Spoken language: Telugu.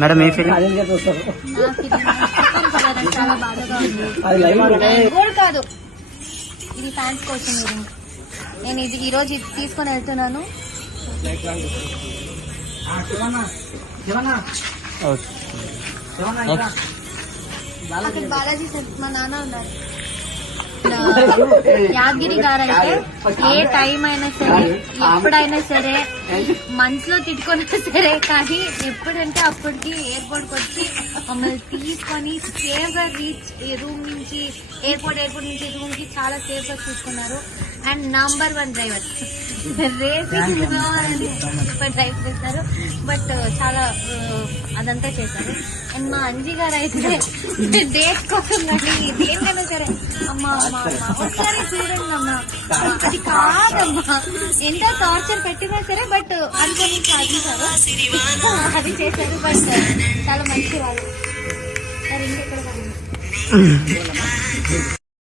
మేడం ఏ ఫీలింగ్? చాలా బాధగా ఉంది. గోల్డ్ కాదు, ఇది ఫ్యాన్స్ కోసం ఇయరింగ్. నేను ఇది ఈ రోజు తీసుకొని వెళ్తున్నాను. అక్కడ బాలాజీ మా నాన్న ఉన్నారు. యాదగిరి గారు అయితే ఏ టైం అయినా సరే, ఎప్పుడైనా సరే, మనసులో తిట్టుకున్నా సరే, కానీ ఎప్పుడంటే అప్పటికి ఎయిర్పోర్ట్ వచ్చి మమ్మల్ని తీసుకొని సేఫ్ గా రీచ్ రూమ్ నుంచి ఎయిర్పోర్ట్ నుంచి రూమ్ కి చాలా సేఫ్ గా చూసుకున్నారు. అండ్ నంబర్ 1 డ్రైవర్, రేసింగ్ లో డ్రైవ్ చేస్తారు, బట్ చాలా అదంతా చేశారు. అండ్ మా అంజీ గారు అయితే డేట్ కోసం కానీ దేనికైనా సరే అమ్మా ఒకసారి చూడండి అమ్మా, అది కాదమ్మా, ఎంత టార్చర్ పెట్టినా సరే బట్ అనుకోని సాధించారు, అది చేశారు. బట్ చాలా మంచి వాళ్ళు. మరి ఇంకెక్కడ